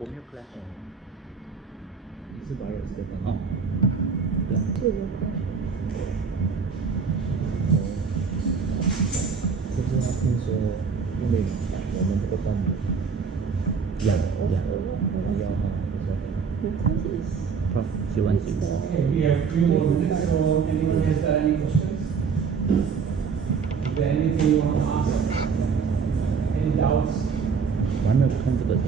我没有 clash。你是 virus 对吧？哦，对。这个 clash。是不是他听说，因为我们这个班1号，Because it's Prof, she wants you. Okay, we have 2 more minutes, so anyone has any questions? Is there anything you want to ask? Any doubts? 我还没有看这个的。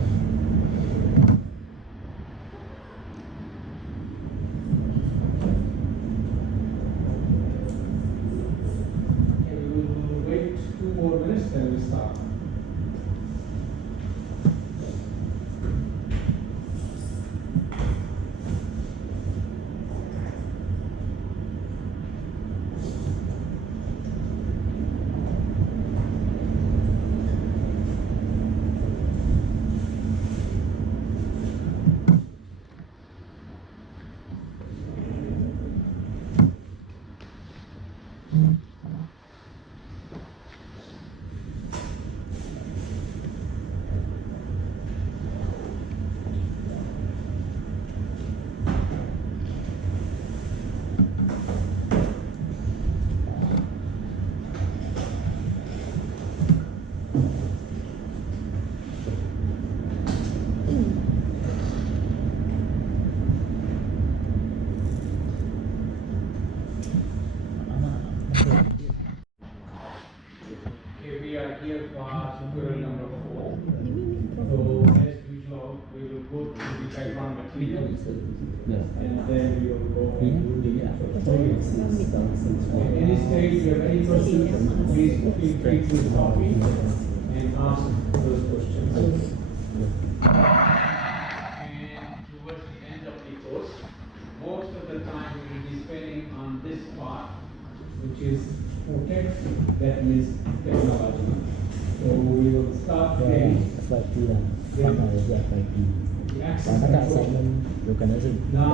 Okay, we will wait 2 more minutes, then we start. Okay, we are here for tutorial number 4. So as usual, we will go through the background material and then we will go and do the tutorial. At any stage you have any questions, please feel free to stop me and ask those questions. And towards the end of the course, most of the time we will be spending on this part, which is protect, that means technology. So we will start today FYP 啦，翻到的是 FYP， the 然 access 后那个 control. assignment 有可能是那个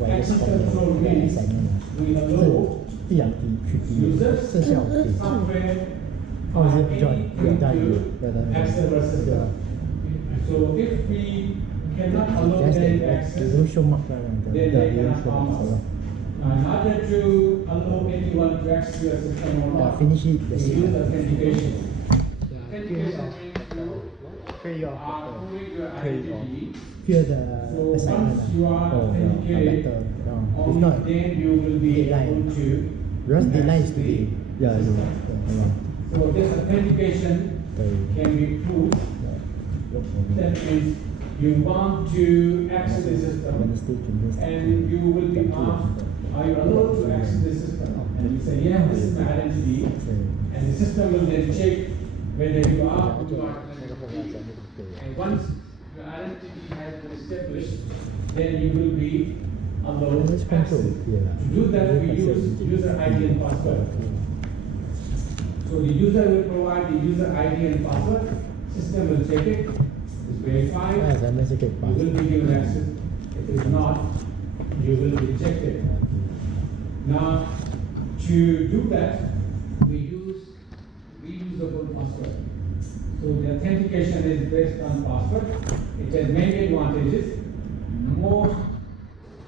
wireless Access control control 的 means assignment 啊， we 就是 allow 一两题去题，剩下5题， somewhere 他们是比较有大于 access our 对 system. 吧？ So if we cannot allow 但是 them 有 access, 时候 show mark 那样的， then 对， they 有 cannot show mark harm 了 us. In order to allow anyone to access your system or not, finish it we the use same. authentication. Authentication means Pay you off are after. proving your Pay identity. Fear the So assignment once you are authenticated, better. If only not, then you will be able to because deadline is access the today. Yeah, you system. So this authentication can be proved. That means you want to access the system and you will be asked, are you allowed to access the system? And you say, yeah, this is my identity. And the system will then check whether you are who you are. And once your identity has been established, then you will be allowed access. To do that, we use user ID and password. So the user will provide the user ID and password. System will check it. It's verified. You will be given access. If it's not, you will be rejected. Now, to do that, we use reusable password. So the authentication is based on password. It has many advantages. Most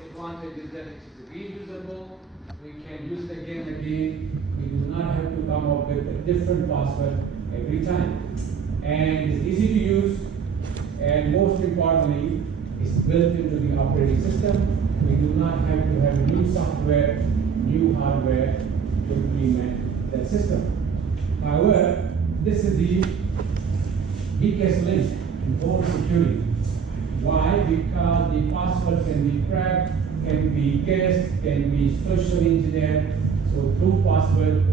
advantage is that it is reusable. We can use it again and again. We do not have to come up with a different password every time. And it's easy to use. And most importantly, it's built into the operating system. We do not have to have new software, new hardware to implement that system. However, this is the weakest link in phone security. Why? Because the password can be cracked, can be guessed, can be socially engineered. So through password,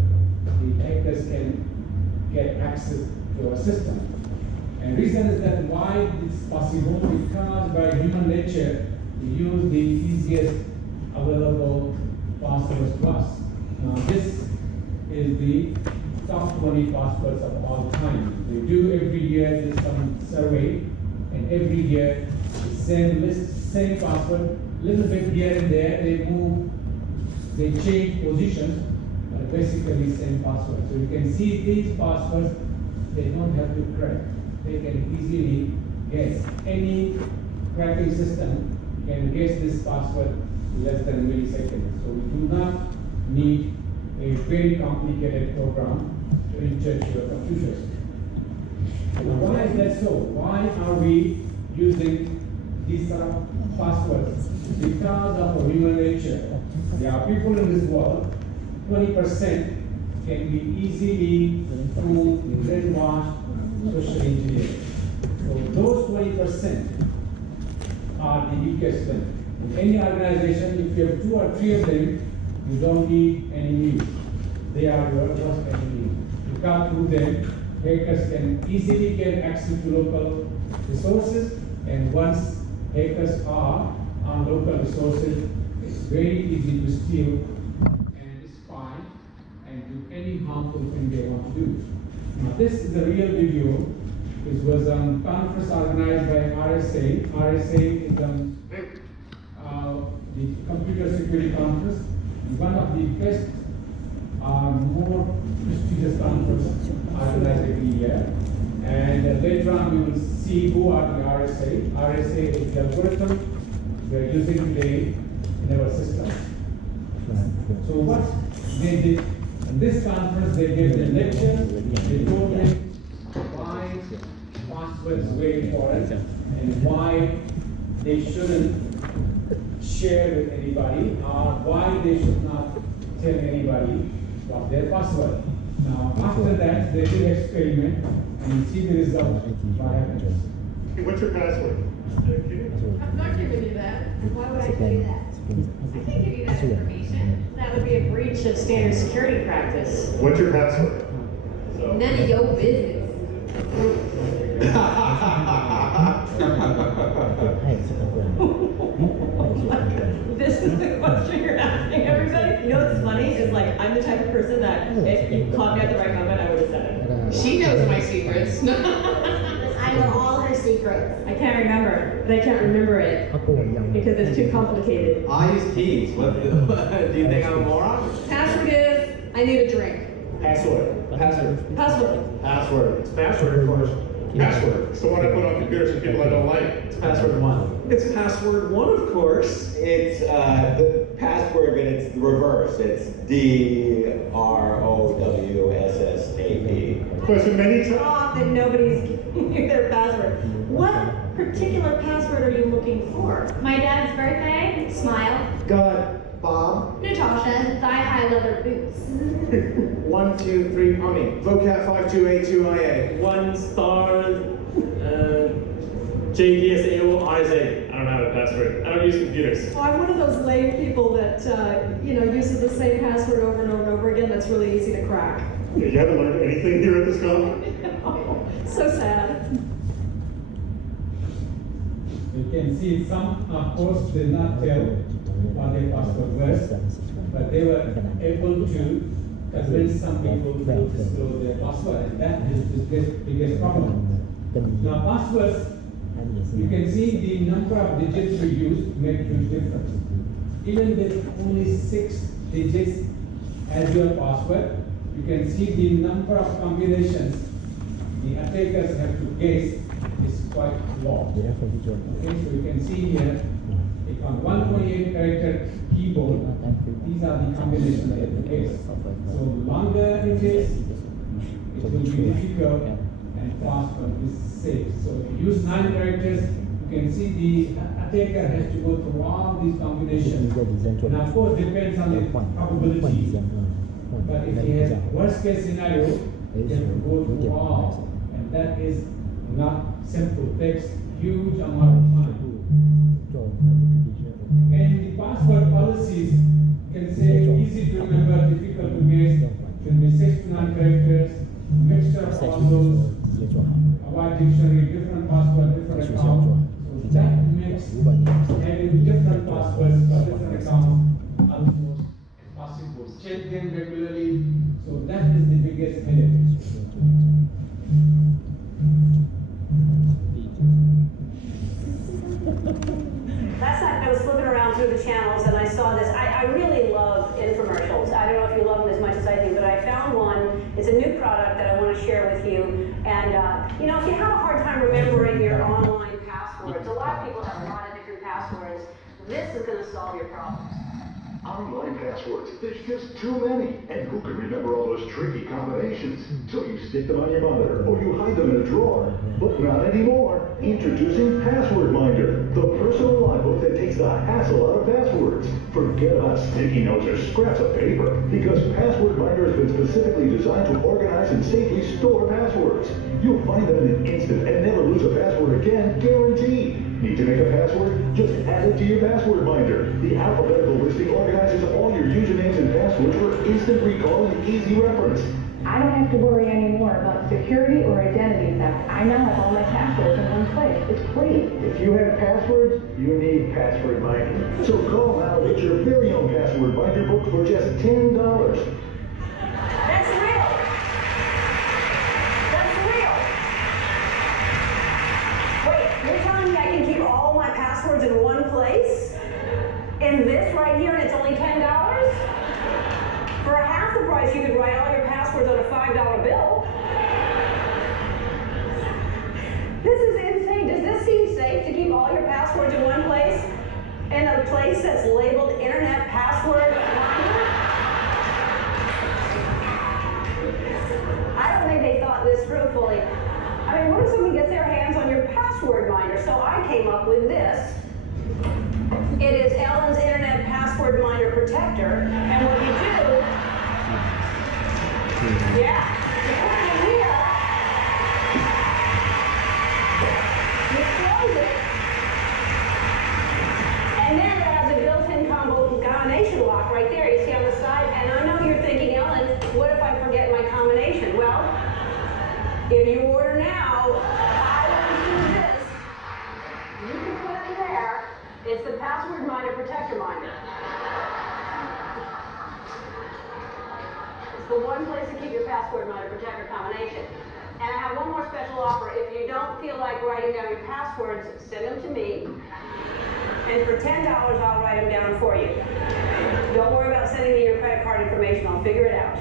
the hackers can get access to our system. And reason is that why this is possible, because by human nature, we use the easiest available passwords to us. Now this is the top 20 passwords of all time. They do every year, there's some survey, and every year, the same list, same password, little bit here and there, they move, they change positions, but basically same password. So you can see these passwords, they don't have to crack. They can easily guess. Any cracking system can guess this password in less than a millisecond. So we do not need a very complicated program to enter to your computers. Now, why is that so? Why are we using these sort of passwords? Because of human nature. There are people in this world, 20% can be easily fooled, brainwashed, social engineered. So those 20% are the weakest link. In any organization, if you have 2 or 3 of them, you don't need enemies. They are your worst enemy. You cut through them. Hackers can easily get access to local resources, and once hackers are on local resources, it's very easy to steal and spy and do any harmful thing they want to do. Now, this is a real video. This was a conference organized by RSA. RSA is the Computer Security Conference, one of the best, more prestigious conferences organized every year. And later on, we will see who are the RSA. RSA is the algorithm we are using today in our system. So what they did in this conference, they gave the lecture, they told them why passwords are very important and why they shouldn't share with anybody, or why they should not tell anybody what their password. Now, after that, they did an experiment, and you see the result. What happens? What's your password? I'm not giving you that. Why would I tell you that? I can't give you that information. That would be a breach of standard security practice. What's your password? None of your business. This is the question you're asking everybody. You know what's funny is, like, I'm the type of person that if you caught me at the right moment, I would have said it. She knows my secrets. I know all her secrets. I can't remember, but I can't remember it because it's too complicated. I use keys. What do you think I'm a moron? Password is, I need a drink. Password. Password. Password. Password. It's password, of course. Password. It's the one I put on computers for people I don't like. It's password 1. It's password 1, of course. It's the password, but it's the reverse. It's DROWSSAP. Question many times. Oh, that nobody's giving you their password. What particular password are you looking for? My dad's birthday, smile. God, Bob. Natasha, thigh-high leather boots. 1, 2, 3, vocab 5282IA. 1 star, JDSAO RSA. I don't have a password. I don't use computers. Oh, I'm one of those lame people that, uses the same password over and over and over again. That's really easy to crack. Yeah, you haven't learned anything here at this conference? Oh, so sad. You can see some, of course, did not tell what their password was, but they were able to convince some people to disclose their password, and that is the biggest problem. Now, passwords, you can see the number of digits you use make huge difference. Even with only 6 digits as your password, you can see the number of combinations the attackers have to guess is quite long. Okay, so you can see here, on 128 character keyboard, these are the combinations they have to guess. So longer it is, it will be difficult and faster to safe. So if you use 9 characters, you can see the attacker has to go through all these combinations. And of course, depends on the probability. But if he has worst case scenario, he has to go through all. And that is not simple. Takes huge amount of time. And the password policies can say easy to remember, difficult to guess. Should be 6 to 9 characters, mixture of all those. Avoid dictionary, different password, different account. So that makes having different passwords for different accounts almost possible. Check them regularly. So that is the biggest headache. Last night I was flipping around through the channels and I saw this. I really love infomercials. I don't know if you love them as much as I do, but I found one. It's a new product that I want to share with you. And if you have a hard time remembering your online this going to solve your problems? Online passwords, there's just too many. And who can remember all those tricky combinations? So you stick them on your monitor, or you hide them in a drawer. But not anymore. Introducing Password Minder, the personal logbook that takes the hassle out of passwords. Forget about sticky notes or scraps of paper, because Password Minder has been specifically designed to organize and safely store passwords. You'll find them in an instant and never lose a password again, guaranteed. Need to make a password? Just add it to your Password Minder. The alphabetical listing organizes all your usernames and passwords for instant recall and easy reference. I don't have to worry anymore about security or identity theft. I now have all my passwords in one place. It's great. If you have passwords, you need Password Minder. So call now and get your very own Password Minder book for just $10. That's real. That's real. Wait, you're telling me I can keep all my passwords in one place? In this right here, and it's only $10? For half the price, you could write all your passwords on a $5 bill. This is insane. Does this seem safe to keep all your passwords in one place? In a place that's labeled Internet Password Minder? I don't think they thought this through fully. I mean, what if someone gets their hands on your Password Minder? So I came up with this. It is Ellen's Internet Password Minder Protector, and what you do, yeah, you put it in here, you close it, and then it has a built-in combination lock right there, you see on the side, and I know you're thinking, Ellen, what if I forget my combination? Well, if you order now, I will do this, you can put it in there. It's the Password Minder Protector Minder. It's the one place to keep your Password Minder Protector combination. And I have one more special offer. If you don't feel like writing down your passwords, send them to me. And for $10, I'll write them down for you. Don't worry about sending me your credit card information. I'll figure it out.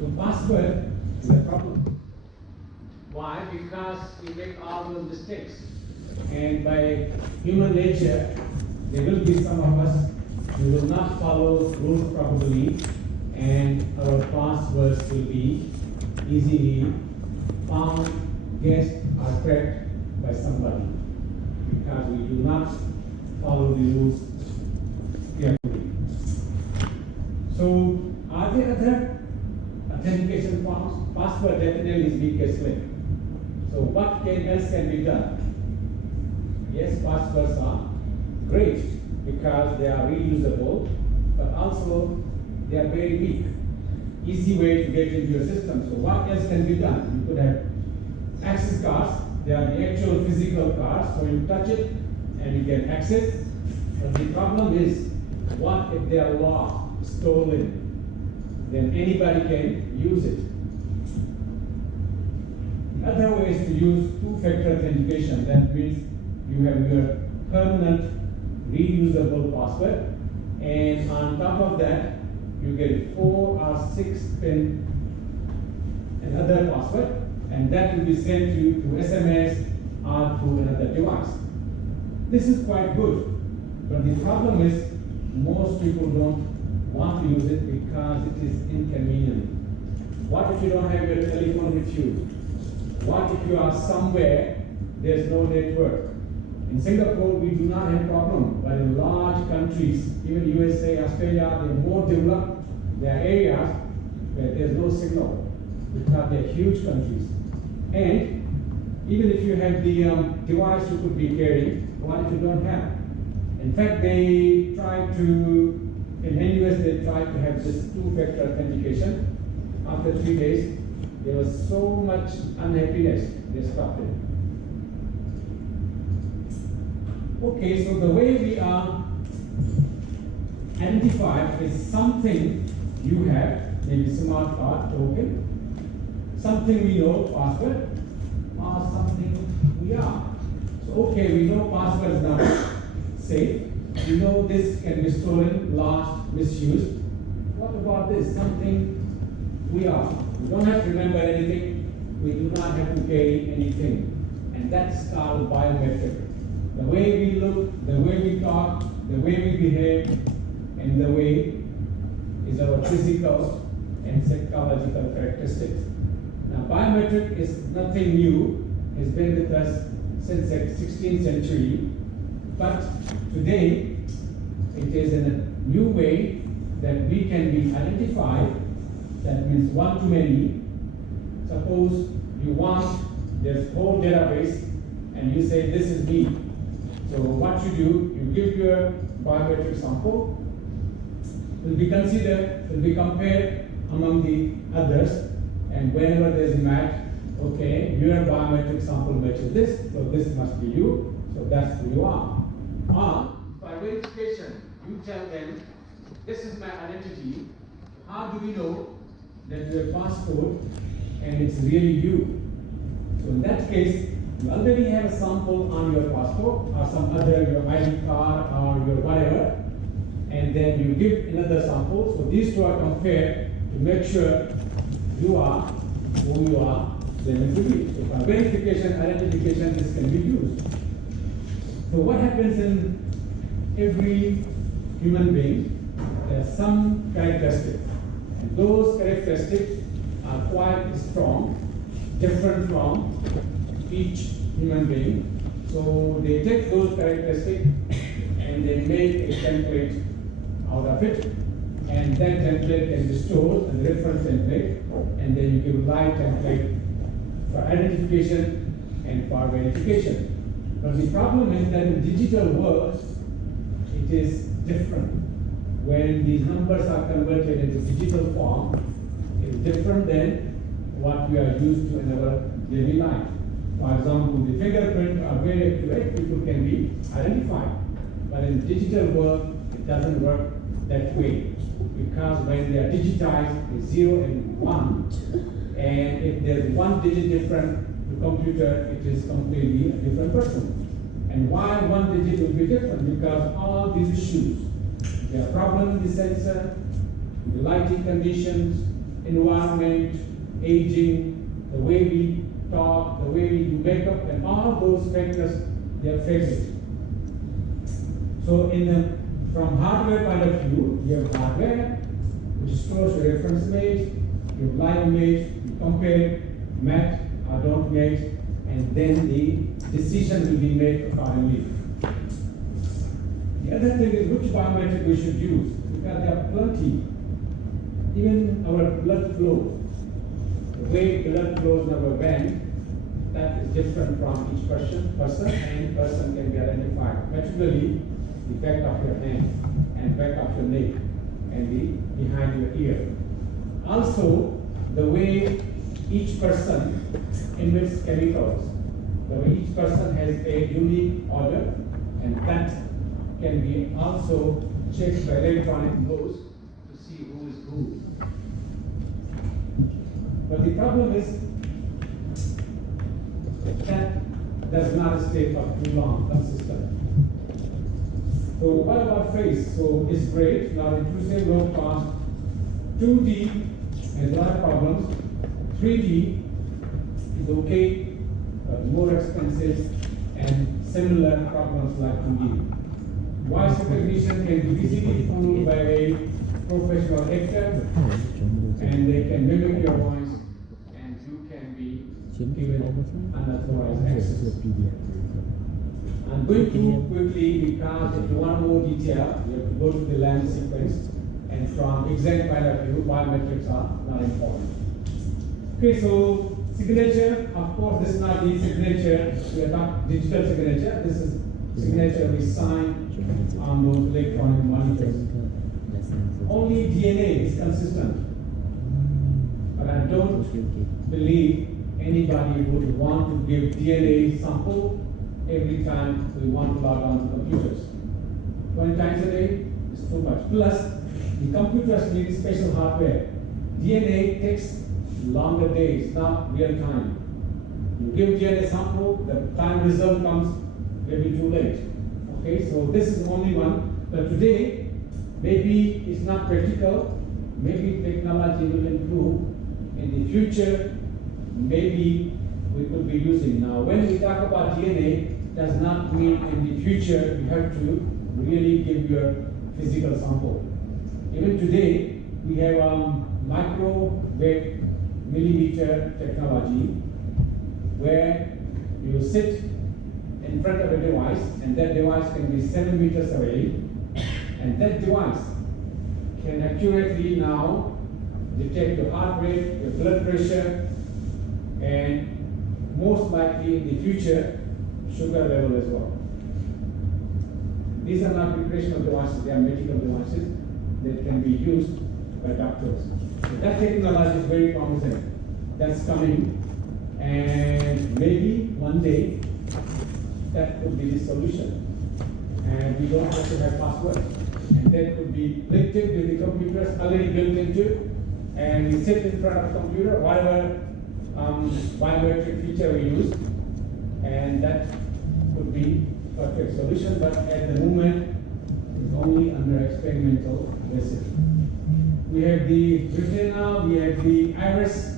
So password is a problem. Why? Because we make all those mistakes. And by human nature, there will be some of us who will not follow rules properly, and our passwords will be easily found, guessed, or cracked by somebody, because we do not follow the rules carefully. So, are there other authentication forms? Password definitely is weakest link. So what else can be done? Yes, passwords are great because they are reusable, but also they are very weak. Easy way to get into your system. So what else can be done? You could have access cards. They are the actual physical cards, so you touch it and you get access. But the problem is, what if they are lost, stolen? Then anybody can use it. The other way is to use two-factor authentication. That means you have your permanent reusable password, and on top of that, you get 4 or 6 pin another password, and that will be sent to you through SMS or through another device. This is quite good, but the problem is most people don't want to use it because it is inconvenient. What if you don't have your telephone with you? What if you are somewhere there's no network? In Singapore, we do not have problem, but in large countries, even USA, Australia, they're more developed. There are areas where there's no signal because they're huge countries. And even if you have the device you could be carrying, what if you don't have? In fact, they try to, in NUS, they tried to have this two-factor authentication. After 3 days, there was so much unhappiness, they stopped it. Okay, so the way we are identified is something you have, maybe smart card, token, something we know, password, or something we are. So okay, we know password is not safe. We know this can be stolen, lost, misused. What about this? Something we are. We don't have to remember anything. we do not have to carry anything. And that's called biometric. The way we look, the way we talk, the way we behave, and the way is our physical and psychological characteristics. Now, biometric is nothing new. It's been with us since the 16th century, but today it is in a new way that we can be identified. That means one-to-many. Suppose you want this whole database and you say, this is me. So what you do, you give your biometric sample, will be considered, will be compared among the others, and whenever there's a match, okay, your biometric sample matches this, so this must be you, so that's who you are. Or, by verification, you tell them, this is my identity. How do we know that your passport and it's really you? So in that case, you already have a sample on your passport or some other, your ID card or your whatever, and then you give another sample. So these two are compared to make sure you are who you are claiming to be. So for verification, identification, this can be used. So what happens in every human being? There are some characteristics, and those characteristics are quite strong, different from each human being. So they take those characteristics and they make a template out of it, and that template can be stored as a reference template, and then you give live template for identification and for verification. But the problem is that in digital world, it is different. When these numbers are converted into digital form, it is different than what we are used to in our daily life. For example, the fingerprint are very accurate, people can be identified. But in digital world, it doesn't work that way. Because when they are digitized, it's 0 and 1. And if there's one digit different to computer, it is completely a different person. And why one digit will be different? Because all these issues, there are problems in the sensor, the lighting conditions, environment, aging, the way we talk, the way we do makeup, and all those factors, they affect it. So from hardware point of view, you have hardware, which stores your reference image, your live image, you compare, match or don't match, and then the decision will be made accordingly. The other thing is which biometric we should use, because there are plenty. Even our blood flow, the way blood flows in our vein, that is different from each person, and person can be identified, particularly the back of your hand and back of your neck and the behind your ear. Also, the way each person emits chemicals, the way each person has a unique odor, and that can be also checked by electronic nose to see who is who. But the problem is that does not stay for too long, consistent. So what about face? So it's great, not intrusive, low cost. 2D has a lot of problems. 3D is okay, but more expensive, and similar problems like 2D. Voice recognition can be easily fooled by a professional actor, and they can mimic your voice, and you can be given unauthorized access. I'm going through quickly because if you want more detail, you have to go to the land sequence, and from exact point of view, biometrics are not important. Okay, so signature, of course, this is not the signature, we are not digital signature, this is signature we sign on those electronic monitors. Only DNA is consistent, but I don't believe anybody would want to give DNA sample every time we want to log on to computers. 20 times a day is too much. Plus, the computers need special hardware. DNA takes longer days, not real time. You give DNA sample, the time result comes maybe too late. Okay, so this is only one. But today, maybe it's not practical. Maybe technology will improve. In the future, maybe we could be using. Now, when we talk about DNA, does not mean in the future you have to really give your physical sample. Even today, we have microwave millimeter technology where you sit in front of a device and that device can be 7 meters away, and that device can accurately now detect your heart rate, your blood pressure, and most likely in the future, sugar level as well. These are not recreational devices, they are medical devices that can be used by doctors. So that technology is very promising. That's coming, and maybe one day that could be the solution. And we don't have to have passwords. And that could be linked with the computers already built into, and we sit in front of the computer, whatever biometric feature we use, and that could be a perfect solution, but at the moment it's only under experimental basis. We have the retina, we have the iris,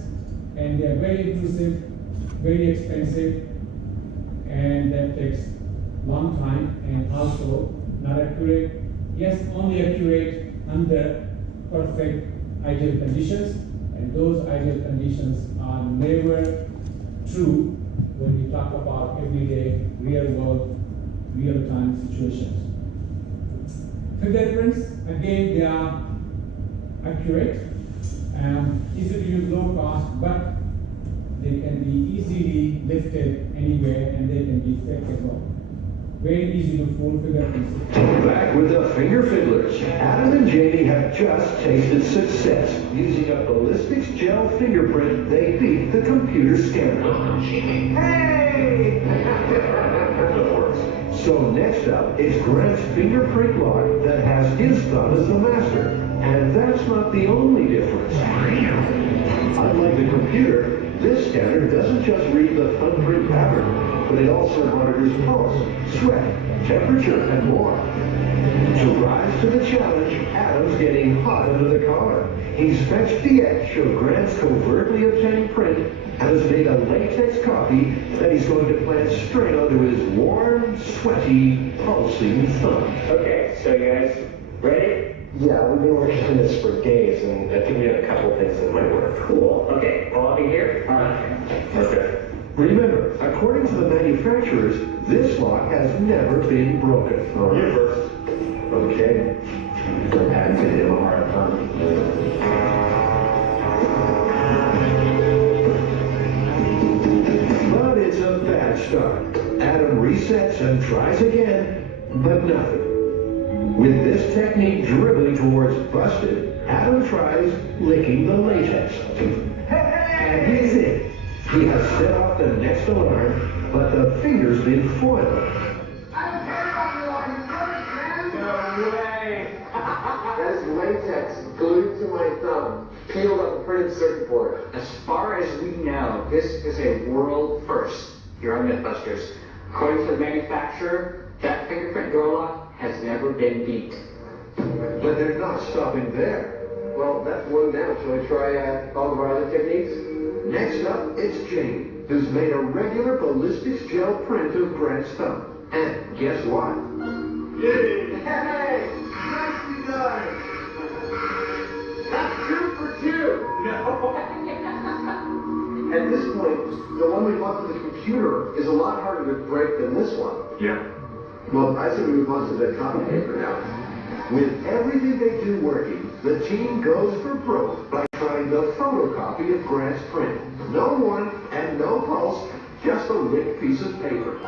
and they are very intrusive, very expensive, and that takes long time, and also not accurate. Yes, only accurate under perfect ideal conditions, and those ideal conditions are never true when we talk about everyday, real world, real-time situations. Fingerprints, again, they are accurate, easy to use, low cost, but they can be easily lifted anywhere, and they can be fake as well. Very easy to fold fingerprints. Back with the Finger Fiddlers. Adam and Jamie have just tasted success. Using a ballistics gel fingerprint, they beat the computer scanner. Hey! That works. So next up is Grant's fingerprint lock that has his thumb as the master. And that's not the only difference. Unlike the computer, this scanner doesn't just read the thumbprint pattern, but it also monitors pulse, sweat, temperature, and more. To rise to the challenge, Adam's getting hot under the collar. He's fetched the etch of Grant's covertly obtained print and has made a latex copy that he's going to plant straight onto his warm, sweaty, pulsing thumb. Okay, so you guys ready? Yeah, we've been working on this for days, and I think we have a couple things that might work. Cool. Okay, well, I'll be here. All right. Okay. Remember, according to the manufacturers, this lock has never been broken. You first. Okay. Go ahead and give him a hard time. But it's a bad start. Adam resets and tries again, but nothing. With this technique dribbling towards busted, Adam tries licking the latex. And he's in. He has set off the next alarm, but the finger's been foiled. No way! That's latex glued to my thumb, peeled up a printed circuit board. As far as we know, this is a world first here on Mythbusters. According to the manufacturer, that fingerprint door lock has never been beat. But they're not stopping there. Well, that's one down. Shall we try all of our other techniques? Next up, it's Jamie, who's made a regular ballistics gel print of Grant's thumb. And guess what? Yay! Hey! Nicely done! That's 2 for 2! No! At this point, the one we bought for the computer is a lot harder to break than this one. Yeah. Well, I think we move on to the copy paper now. With everything they do working, the team goes for broke by trying the photocopy of Grant's print. No warrant and no pulse, just a lit piece of paper.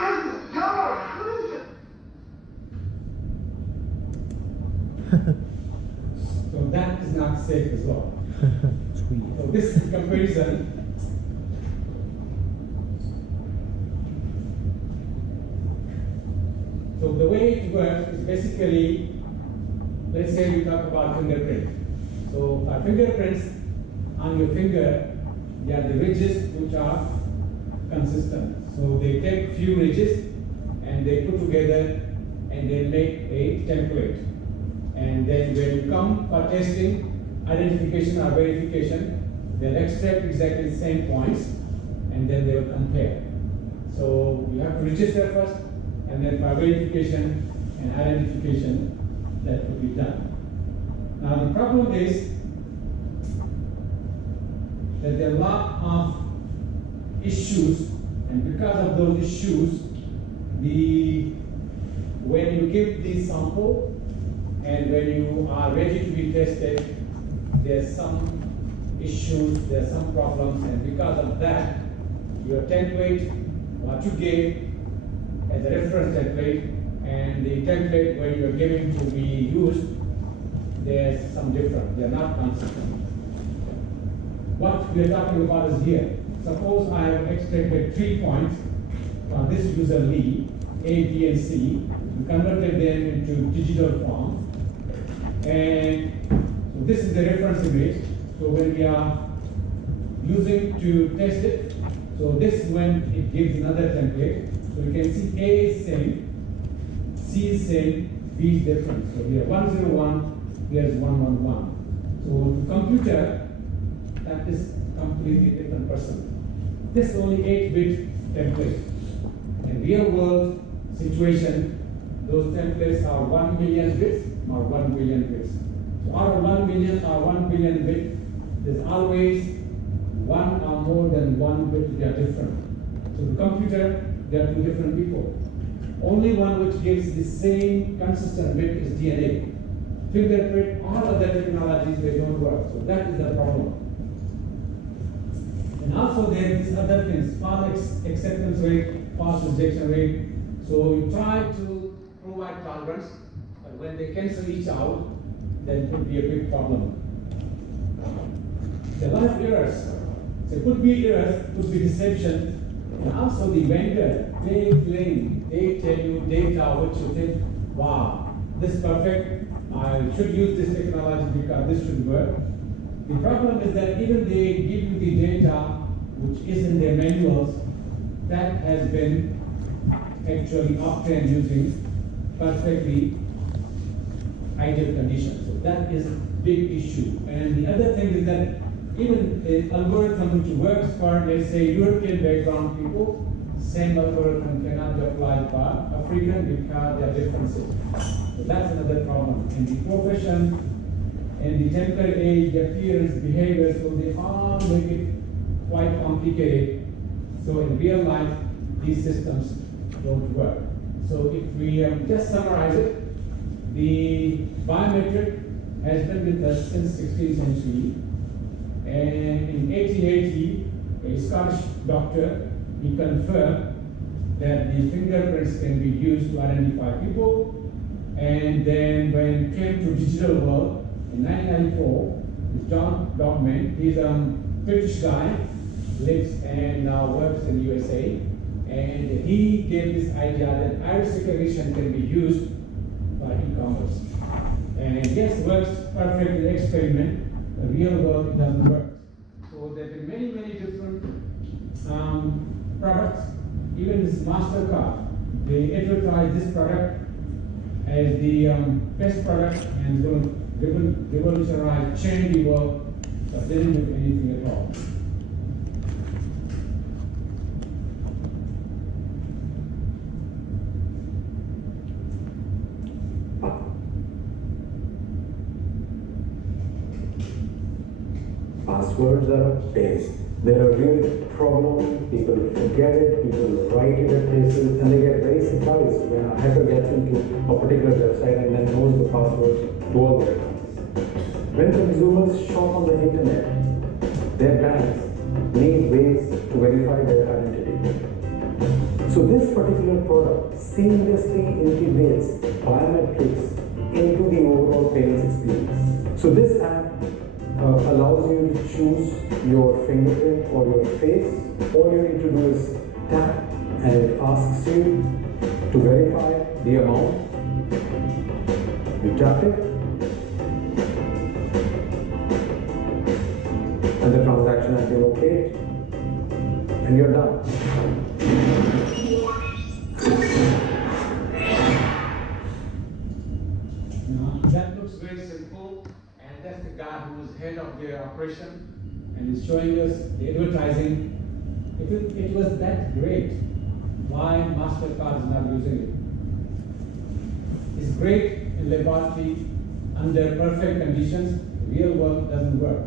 This is dumb! So that is not safe as well. So this comparison. So the way it works is basically, let's say we talk about fingerprint. So our fingerprints on your finger, they are the ridges which are consistent. So they take few ridges and they put together and they make a template. And then when you come for testing, identification or verification, they'll extract exactly the same points and then they will compare. So you have to register first, and then for verification and identification, that will be done. Now the problem is that there are a lot of issues, and because of those issues, when you give the sample and when you are ready to be tested, there's some issues, there's some problems, and because of that, your template, what you gave as a reference template, and the template where you're giving to be used, there's some difference. They're not consistent. What we're talking about is here. Suppose I have extracted 3 points from this user Lee, A, B, and C, and converted them into digital form. And so this is the reference image. So when we are using to test it, so this is when it gives another template. So you can see A is same, C is same, B is different. So here 101, here is 111. So to computer, that is completely different person. This is only 8-bit template. In real world situation, those templates are 1 million bits or 1 billion bits. So out of 1 million or 1 billion bits, there's always one or more than 1 bit they are different. So the computer, there are 2 different people. Only one which gives the same consistent bit is DNA. Fingerprint, all other technologies, they don't work. So that is the problem. And also there is other things, false acceptance rate, false rejection rate. So you try to provide tolerance, but when they cancel each out, then it could be a big problem. There are a lot of errors. So it could be errors, could be deception. And also the vendor, they claim, they tell you data which you think, wow, this is perfect, I should use this technology because this should work. The problem is that even they give you the data which is in their manuals, that has been actually obtained using perfectly ideal conditions. So that is a big issue. And the other thing is that even an algorithm which works for, let's say, European background people, same algorithm cannot be applied for African because there are differences. So that's another problem. In the profession, and the temporary age, the appearance, behavior, so they all make it quite complicated. So in real life, these systems don't work. So if we just summarize it, the biometric has been with us since 16th century. And in 1880, a Scottish doctor, he confirmed that the fingerprints can be used to identify people. And then when it came to digital world, in 1994, John Dockman, he's a British guy, lives and now works in USA. And he gave this idea that iris recognition can be used for e-commerce. And yes, works perfectly in experiment. The real world, it doesn't work. So there have been many, many different products. Even this MasterCard, they advertise this product as the best product and will revolutionize, change the world, but they didn't do anything at all. Passwords are a pain. They're a real problem. People forget it, people write it at places, and they get very surprised when a hacker gets into a particular website and then knows the passwords to all their accounts. When consumers shop on the internet, their banks need ways to verify their identity. So this particular product seamlessly integrates biometrics into the overall payments experience. So this app allows you to choose your fingerprint or your face. All you need to do is tap and it asks you to verify the amount. You tap it and the transaction has been okayed and you're done. That looks very simple, and that's the guy who is head of their operation and is showing us the advertising. If it was that great, why MasterCard is not using it? It's great in laboratory under perfect conditions. Real work doesn't work.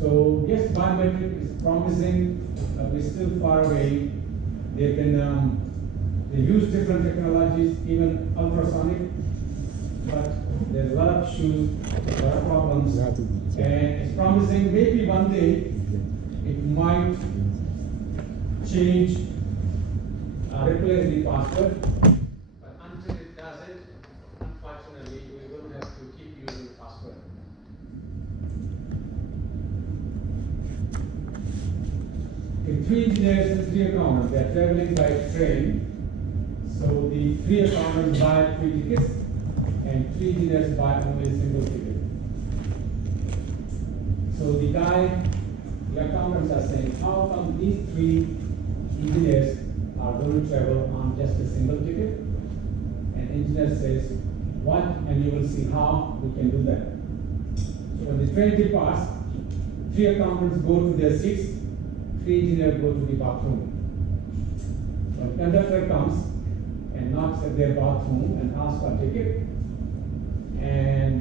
So yes, biometric is promising, but we're still far away. They can they use different technologies, even ultrasonic, but there's a lot of issues, a lot of problems, and it's promising maybe one day it might change, replace the password, but until it does it, unfortunately, we're going to have to keep using the password. Okay, 3 engineers and 3 accountants, they're traveling by train. So the 3 accountants buy 3 tickets and 3 engineers buy only a single ticket. So the accountants are saying, how come these 3 engineers are going to travel on just a single ticket? And engineer says, what? And you will see how we can do that. So when the train departs, 3 accountants go to their seats, 3 engineers go to the bathroom. When conductor comes and knocks at their bathroom and asks for a ticket, and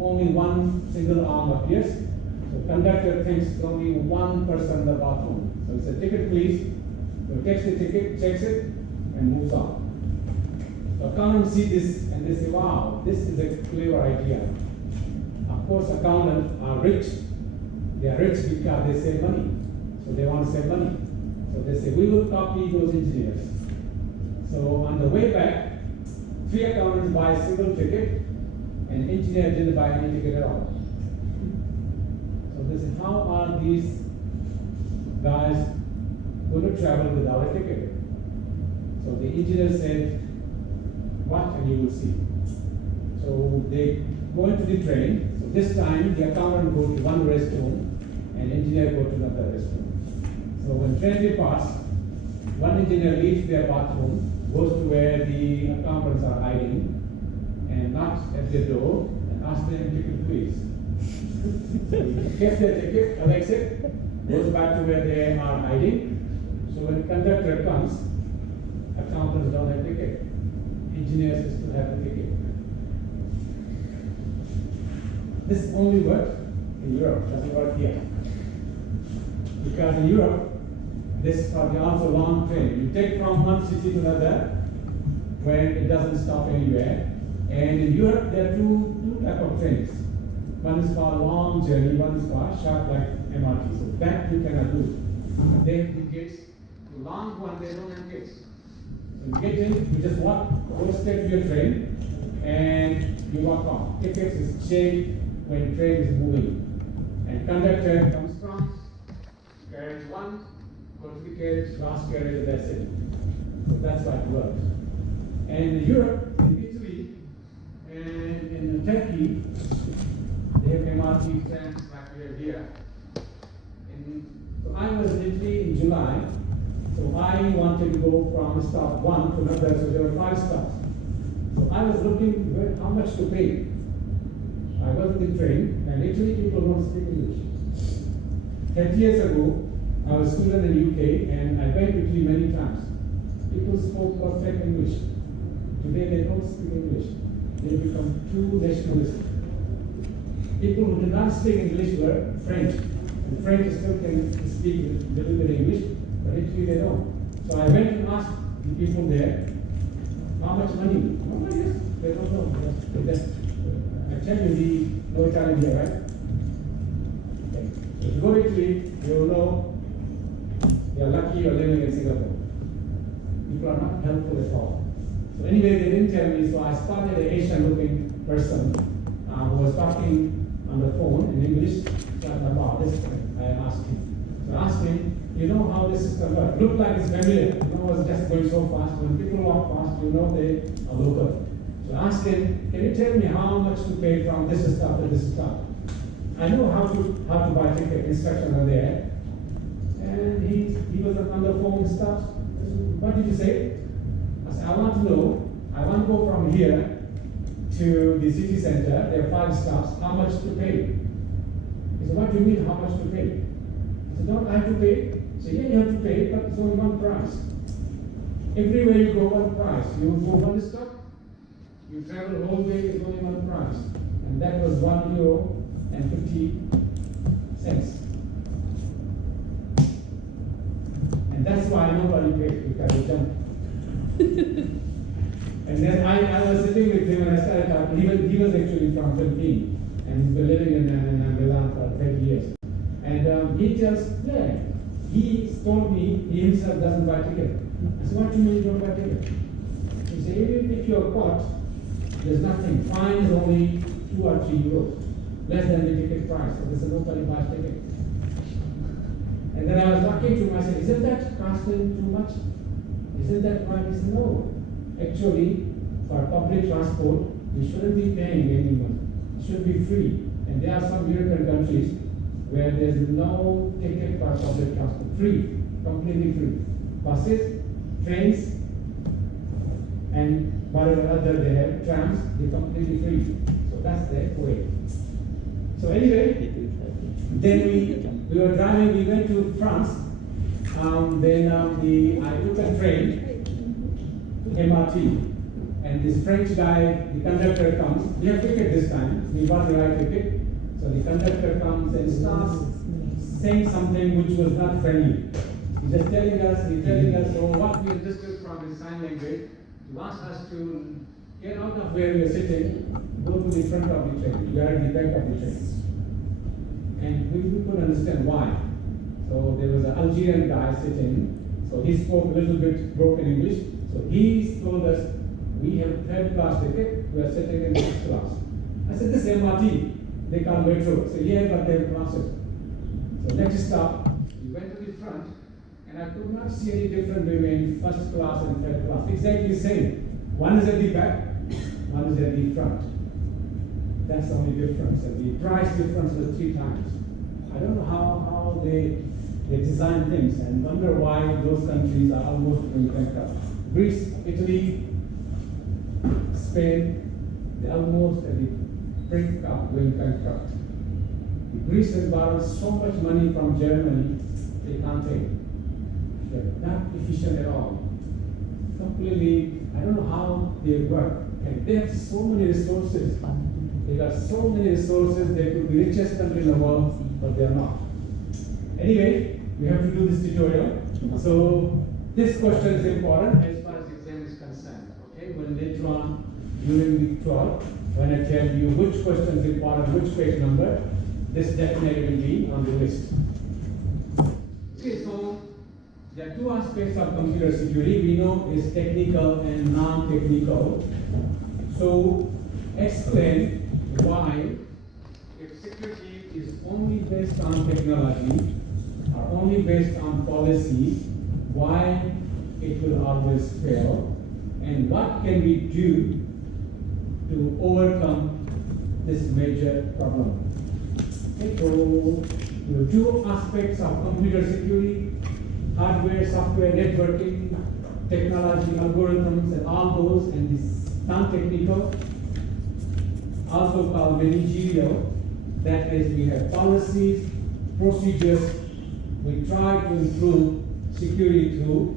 only one single arm appears. So conductor thinks only one person in the bathroom. So he says, ticket please. So takes the ticket, checks it, and moves on. So accountants see this and they say, wow, this is a clever idea. Of course, accountants are rich. They are rich because they save money. So they want to save money. So they say, we will copy those engineers. So on the way back, 3 accountants buy a single ticket, and engineer didn't buy any ticket at all. So they say, how are these guys going to travel without a ticket? So the engineer said, what? And you will see. So they go into the train. So this time the accountant goes to one restroom and engineer go to another restroom. So when train departs, one engineer leaves their bathroom, goes to where the accountants are hiding, and knocks at their door and asks them, ticket please. So he gets their ticket, collects it, goes back to where they are hiding. So when conductor comes, accountants don't have ticket. Engineers still have the ticket. This only works in Europe, doesn't work here. Because in Europe, this is probably also long train. You take from one city to another when it doesn't stop anywhere. And in Europe, there are two types of trains. One is for long journey, one is for short like MRT. So that you cannot do. They have the gates. The long one, they don't have gates. So you get in, you just walk, go straight to your train, and you walk on. Tickets is checked when train is moving. And conductor comes from carriage 1, go to the carriage, last carriage, and that's it. So that's how it works. And in Europe, in Italy, and in Turkey, they have MRT trains like we have here. So I was in Italy in July, so I wanted to go from stop 1 to another, so there were 5 stops. So I was looking how much to pay. I was in the train, and Italy people don't speak English. 10 years ago, I was a student in the UK, and I went to Italy many times. People spoke perfect English. Today they don't speak English. They become too nationalistic. People who did not speak English were French. And French still can speak a little bit English, but Italy they don't. So I went and asked the people there, how much money? Oh, yes, they don't know. I tell you, no Italian here, right? Okay. So if you go to Italy, you will know you're lucky you're living in Singapore. People are not helpful at all. So anyway, they didn't tell me, so I spotted an Asian-looking person who was talking on the phone in English. So I thought, wow, this I asked him. So I asked him, you know how this system works? Looked like it's familiar. You know, it's just going so fast. When people walk fast, you know they are local. So I asked him, can you tell me how much to pay from this stop to this stop? I know how to buy ticket, instructions are there. And he was on the phone and stops. What did you say? I said, I want to know, I want to go from here to the city center, there are 5 stops, how much to pay? He said, what do you mean, how much to pay? I said, don't I have to pay? He said, yeah, you have to pay, but it's only one price. Everywhere you go, one price. You go one stop, you travel whole day, it's only one price. And that was €1.50. And that's why nobody paid, because they jumped. And then I was sitting with him and I started talking. He was actually from Philippines and he's been living in Milan for 30 years. And he told me he himself doesn't buy ticket. I said, what do you mean you don't buy ticket? He said, even if you're caught, there's nothing. Fine is only 2 or 3 euros, less than the ticket price. So there's nobody buys ticket. And then I was talking to him, I said, isn't that costing too much? Isn't that right? He said, no. Actually, for public transport, we shouldn't be paying any money. It should be free. And there are some European countries where there's no ticket for public transport. Free, completely free. Buses, trains, and whatever other they have, trams, they're completely free. So that's the way. So anyway, then we were driving, we went to France. I took a train, MRT, and this French guy, the conductor comes. We have ticket this time. We bought the right ticket. So the conductor comes and starts saying something which was not friendly. He's just telling us, oh, what we understood from his sign language. He wants us to get out of where we are sitting, go to the front of the train. We are at the back of the train. And we couldn't understand why. So there was an Algerian guy sitting. So he spoke a little bit broken English. So he told us, we have third class ticket, we are sitting in first class. I said, this is MRT, they call metro. So yeah, but they have classes. So next stop, we went to the front, and I could not see any difference between first class and third class. Exactly the same. One is at the back, one is at the front. That's the only difference. And the price difference was 3 times. I don't know how they design things, and wonder why those countries are almost going bankrupt. Greece, Italy, Spain, they're almost at the brink of going bankrupt. Greece has borrowed so much money from Germany, they can't pay. They're not efficient at all. Completely, I don't know how they work. And they have so many resources. They got so many resources, they could be the richest country in the world, but they're not. Anyway, we have to do this tutorial. So this question is important as far as exam is concerned. Okay, when later on during week 12, when I tell you which question is important, which page number, this definitely will be on the list. Okay, so there are 2 aspects of computer security. We know is technical and non-technical. So explain why, if security is only based on technology or only based on policy, why it will always fail, and what can we do to overcome this major problem. Okay, so there are 2 aspects of computer security: hardware, software, networking, technology, algorithms, and all those, and this non-technical, also called managerial. That is, we have policies, procedures. We try to improve security through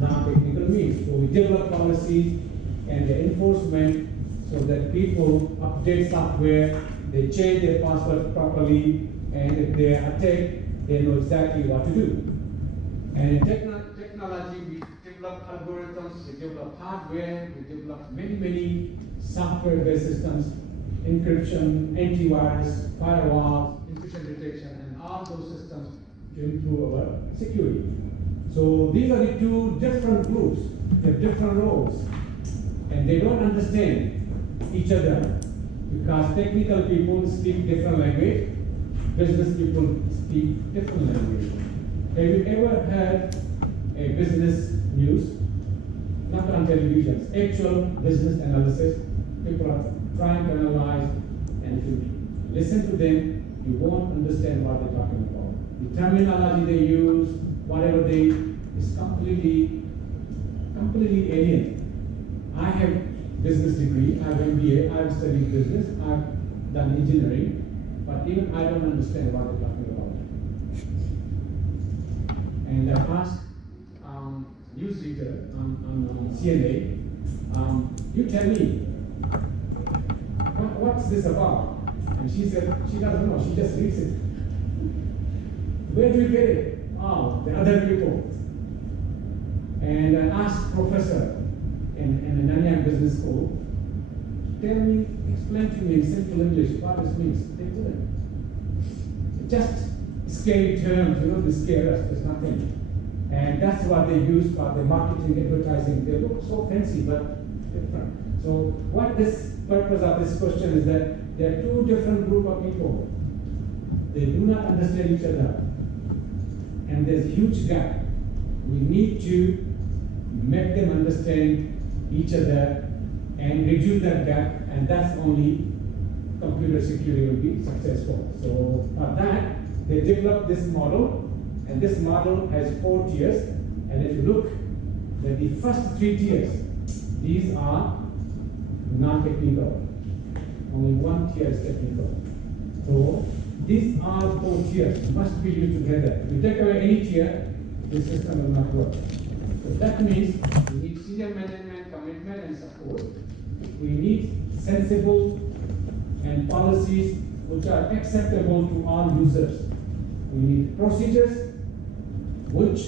non-technical means. So we develop policies and the enforcement so that people update software, they change their password properly, and if they are attacked, they know exactly what to do. And in technology, we develop algorithms, we develop hardware, we develop many software-based systems, encryption, antivirus, firewalls, intrusion detection, and all those systems to improve our security. So these are the 2 different groups. They have different roles, and they don't understand each other because technical people speak different language, business people speak different language. Have you ever heard a business news? Not on television, actual business analysis. People are trying to analyze, and if you listen to them, you won't understand what they're talking about. The terminology they use, whatever they, is completely alien. I have business degree, I have MBA, I have studied business, I've done engineering, but even I don't understand what they're talking about. And I asked newsreader on CNA, you tell me, what's this about? And she said, she doesn't know, she just reads it. Where do you get it? Oh, the other people. And I asked professor in the Nanyang Business School, tell me, explain to me in simple English what this means. They couldn't. Just scary terms, they scare us, there's nothing. And that's what they use for the marketing, advertising. They look so fancy, but different. So what this purpose of this question is that there are two different group of people. They do not understand each other. And there's a huge gap. We need to make them understand each other and reduce that gap, and that's only computer security will be successful. So for that, they developed this model, and this model has 4 tiers. And if you look at the first 3 tiers, these are non-technical. Only 1 tier is technical. So these are 4 tiers, must be used together. If you take away any tier, the system will not work. So that means we need senior management, commitment, and support. We need sensible and policies which are acceptable to all users. We need procedures which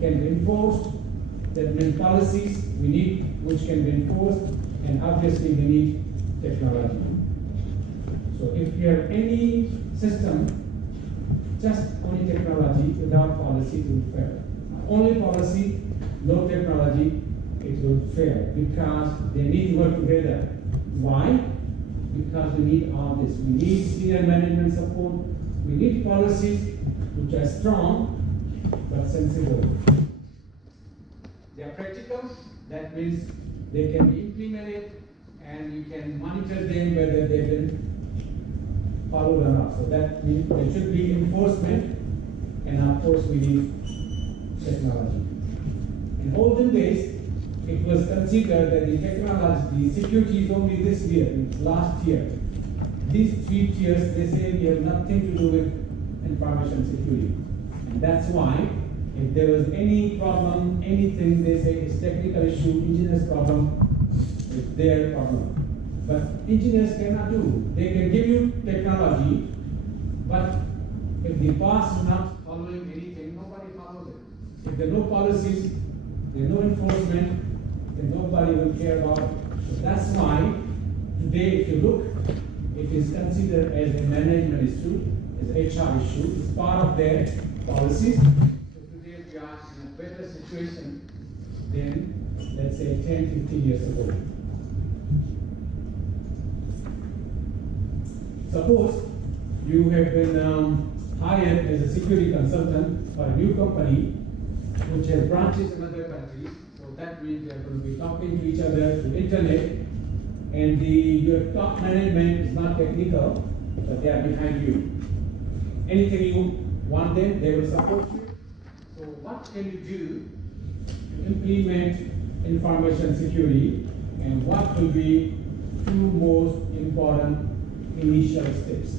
can be enforced. That means policies we need which can be enforced, and obviously we need technology. So if you have any system, just only technology without policy, it will fail. Only policy, no technology, it will fail because they need to work together. Why? Because we need all this. We need senior management support. We need policies which are strong but sensible. They are practical. That means they can be implemented and you can monitor them whether they've been followed or not. So that means there should be enforcement, and of course we need technology. In olden days, it was considered that the technology, the security is only this year, last year. These 3 tiers, they say we have nothing to do with information security. And that's why, if there was any problem, anything, they say it's technical issue, engineer's problem, it's their problem. But engineers cannot do. They can give you technology, but if the boss is not following anything, nobody follows it. If there are no policies, there is no enforcement, then nobody will care about it. So that's why today, if you look, it is considered as a management issue, as HR issue. It's part of their policies. So today we are in a better situation than, let's say, 10, 15 years ago. Suppose you have been hired as a security consultant for a new company which has branches in other countries. So that means they are going to be talking to each other through internet, and your top management is not technical, but they are behind you. Anything you want them, they will support you. So what can you do to implement information security, and what will be 2 most important initial steps?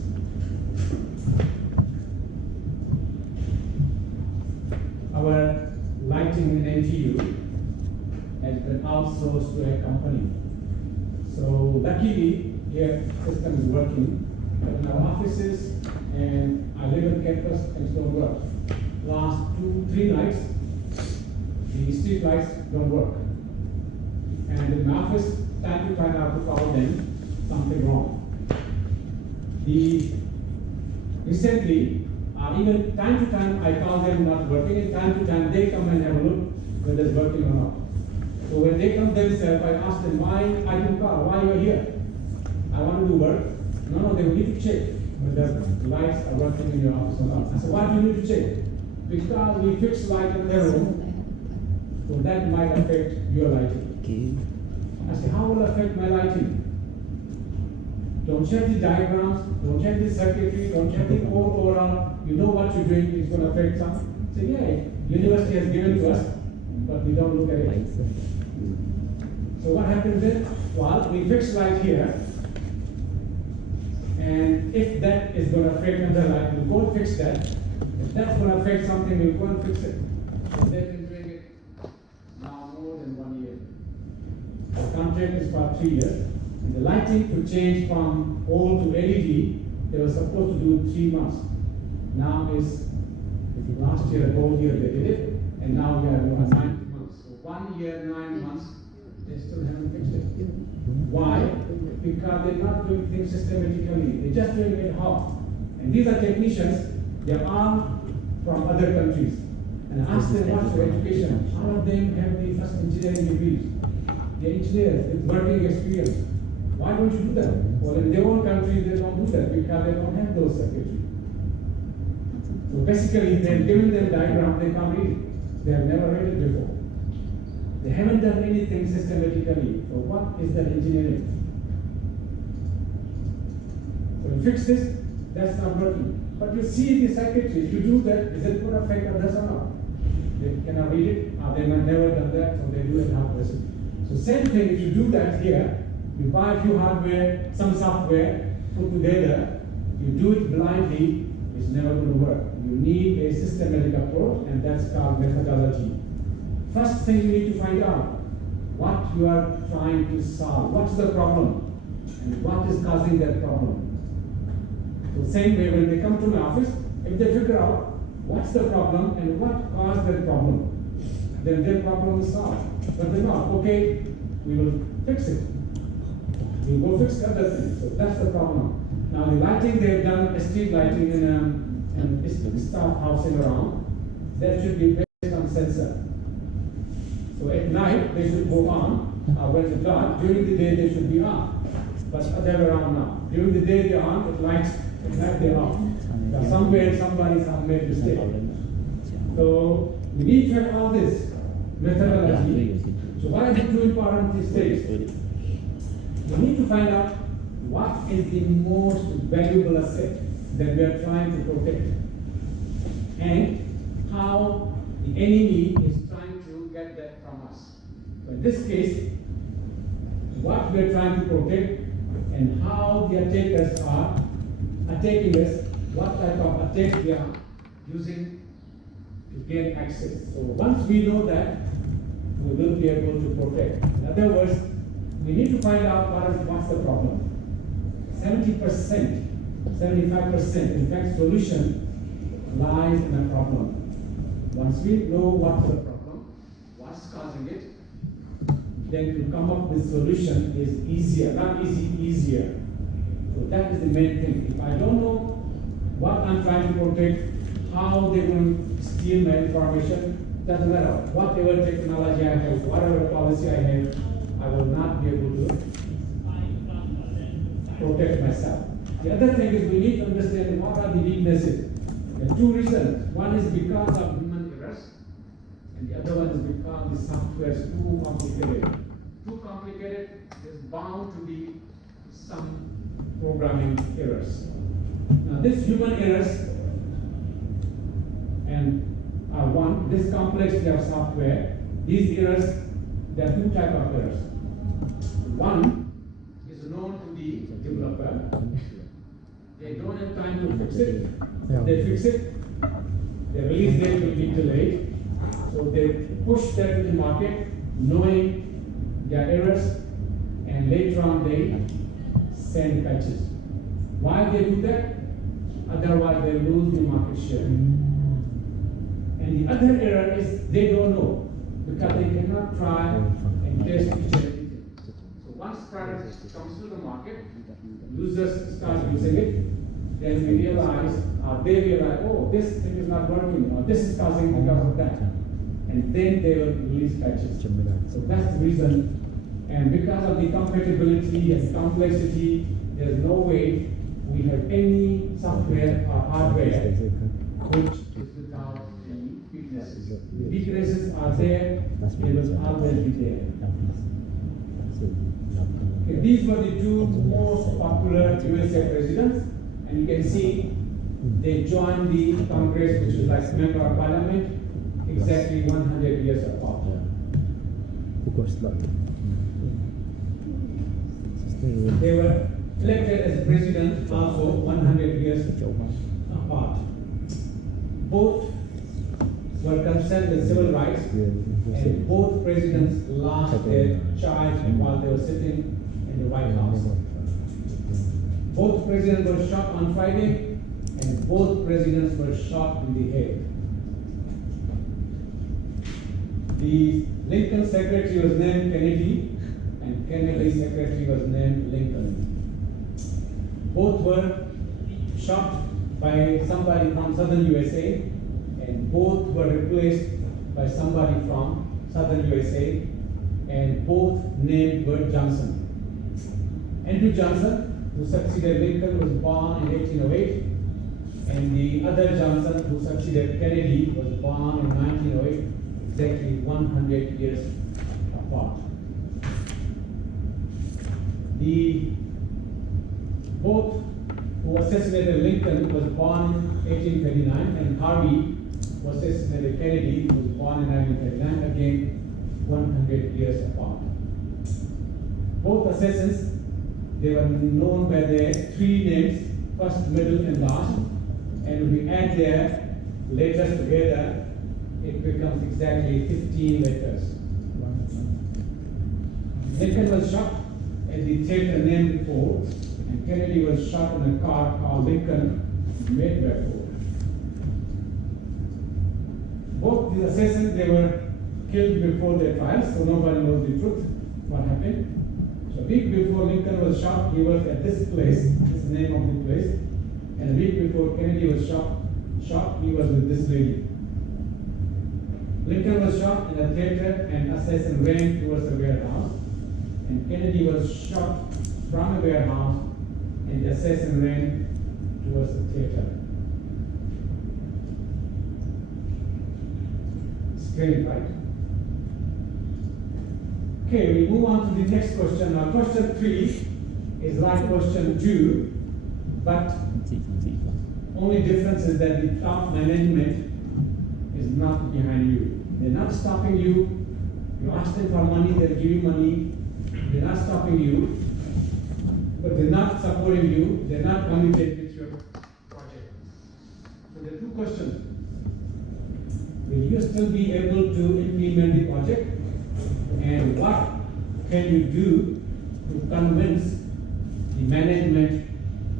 Our lighting in NTU has been outsourced to a company. So luckily, here system is working, but in our offices and I live on campus, things don't work. Last 2-3 nights, the street lights don't work. And in my office, time to time I have to call them, something wrong. Recently, even time to time I call them not working, and time to time they come and have a look whether it's working or not. So when they come themselves, I ask them, why I didn't call, why you're here? I want to do work. No, they will need to check whether the lights are working in your office or not. I said, why do you need to check? Because we fixed light in their room, so that might affect your lighting. I said, how will it affect my lighting? Don't check the diagrams, don't check the circuitry, don't check the code overall. You know what you're doing is going to affect something. So yeah, university has given to us, but we don't look at it. So what happens then? Well, we fix light here, And if that is going to affect another light, we'll go and fix that. If that's going to affect something, we'll go and fix it. So they've been doing it now more than 1 year. The contract is for 3 years. And the lighting to change from old to LED, they were supposed to do 3 months. Now is last year, the whole year they did it, and now we are doing 90 months. So 1 year, 9 months, they still haven't fixed it. Why? Because they're not doing things systematically. They're just doing it half. And these are technicians. They are from other countries. And I ask them, what's your education? All of them have the first engineering degrees. They're engineers with working experience. Why don't you do that? Well, in their own countries, they don't do that because they don't have those circuitry. So basically, they're giving them diagram, they can't read it. They have never read it before. They haven't done anything systematically. So what is that engineering? So you fix this, that's not working. But you see the circuitry, if you do that, is it going to affect others or not? They cannot read it, or they might never done that, so they do it half person. So same thing, if you do that here, you buy a few hardware, some software, put together, you do it blindly, it's never going to work. You need a systematic approach, and that's called methodology. First thing you need to find out what you are trying to solve. What's the problem? And what is causing that problem? So same way when they come to my office, if they figure out what's the problem and what caused that problem, then their problem is solved. But they're not, okay, we will fix it. We will go fix other things. So that's the problem. Now the lighting, they've done street lighting and staff housing around. That should be based on sensor. So at night they should go on, when it's dark. During the day they should be on. But other way around now. During the day they're on, it lights, at night they're off. Now somewhere somebody's made a mistake. So we need to have all this methodology. So what are the two important mistakes? We need to find out what is the most valuable asset that we are trying to protect, and how the enemy is trying to get that from us. So in this case, what we are trying to protect and how the attackers are attacking us, what type of attacks we are using to gain access. So once we know that, we will be able to protect. In other words, we need to find out what's the problem. 70%, 75%, in fact, solution lies in a problem. Once we know what's the problem, what's causing it, then to come up with solution is easier, not easy, easier. So that is the main thing. If I don't know what I'm trying to protect, how they're going to steal my information, doesn't matter. Whatever technology I have, whatever policy I have, I will not be able to protect myself. The other thing is we need to understand what are the weaknesses. There are two reasons. One is because of human errors, and the other one is because the software is too complicated. Too complicated, there's bound to be some programming errors. Now this human errors and one, this complexity of software, these errors, there are two types of errors. One is known to the developer. They don't have time to fix it. They fix it. The release date will be delayed. So they push that to the market, knowing their errors, and later on they send patches. Why they do that? Otherwise they lose the market share. And the other error is they don't know, because they cannot try and test each and everything. So once product comes to the market, users start using it, then we realize, they realize, oh, this thing is not working, or this is causing because of that. And then they will release patches. So that's the reason. And because of the compatibility and complexity, there's no way we have any software or hardware which is without any weaknesses. The weaknesses are there, they will always be there. Okay, these were the two most popular USA presidents, and you can see they joined the Congress, which is like member of parliament, exactly 100 years apart. They were elected as president also 100 years apart. Both were concerned with civil rights, and both presidents lost their child while they were sitting in the White House. Both presidents were shot on Friday, and both presidents were shot in the head. The Lincoln secretary was named Kennedy, and Kennedy's secretary was named Lincoln. Both were shot by somebody from southern USA, and both were replaced by somebody from southern USA, and both named Bert Johnson. Andrew Johnson, who succeeded Lincoln, was born in 1808, and the other Johnson, who succeeded Kennedy, was born in 1908, exactly 100 years apart. Both who assassinated Lincoln was born in 1839, and Harvey, who assassinated Kennedy, was born in 1939, again 100 years apart. Both assassins, they were known by their three names, first, middle, and last, and if we add their letters together, it becomes exactly 15 letters. Lincoln was shot at the theater named before, and Kennedy was shot in a car called Lincoln made before. Both the assassins, they were killed before their trials, so nobody knows the truth, what happened. So a week before Lincoln was shot, he was at this place, this is the name of the place, and a week before Kennedy was shot, he was with this lady. Lincoln was shot in a theater, and assassin ran towards the warehouse, and Kennedy was shot from a warehouse, and the assassin ran towards the theater. Strange, right? Okay, we move on to the next question. Now, question 3 is like question 2, but only difference is that the top management is not behind you. They're not stopping you. You ask them for money, they'll give you money. They're not stopping you, but they're not supporting you. They're not committed with your project. So there are two questions. Will you still be able to implement the project? And what can you do to convince the management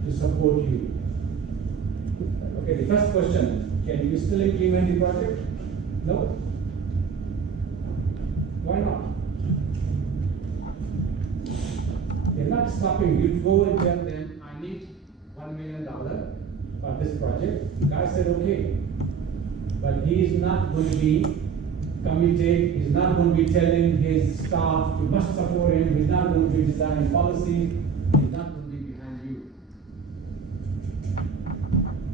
to support you? Okay, the first question, can you still implement the project? No? Why not? They're not stopping you. Go and tell them, I need $1 million for this project. The guy said, okay. But he is not going to be committed. He's not going to be telling his staff, you must support him. He's not going to be designing policies. He's not going to be behind you.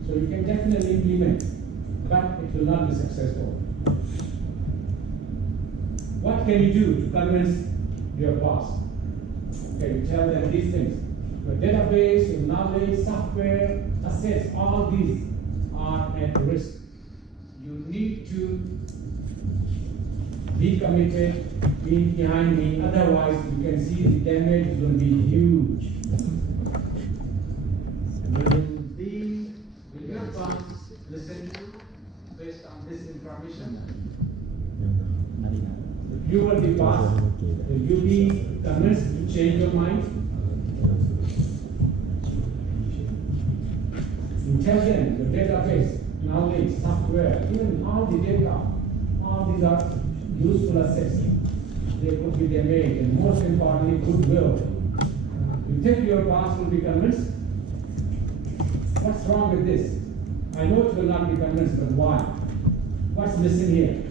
So you can definitely implement, but it will not be successful. What can you do to convince your boss? Okay, you tell them these things. Your database, your knowledge, software, assets, all these are at risk. You need to be committed, be behind me, otherwise you can see the damage is going to be huge. Will your boss listen to you based on this information? If you were the boss, will you be convinced to change your mind? You tell them your database, knowledge, software, even all the data, all these are useful assets. They could be damaged, and most importantly, goodwill. You think your boss will be convinced? What's wrong with this? I know it will not be convinced, but why? What's missing here?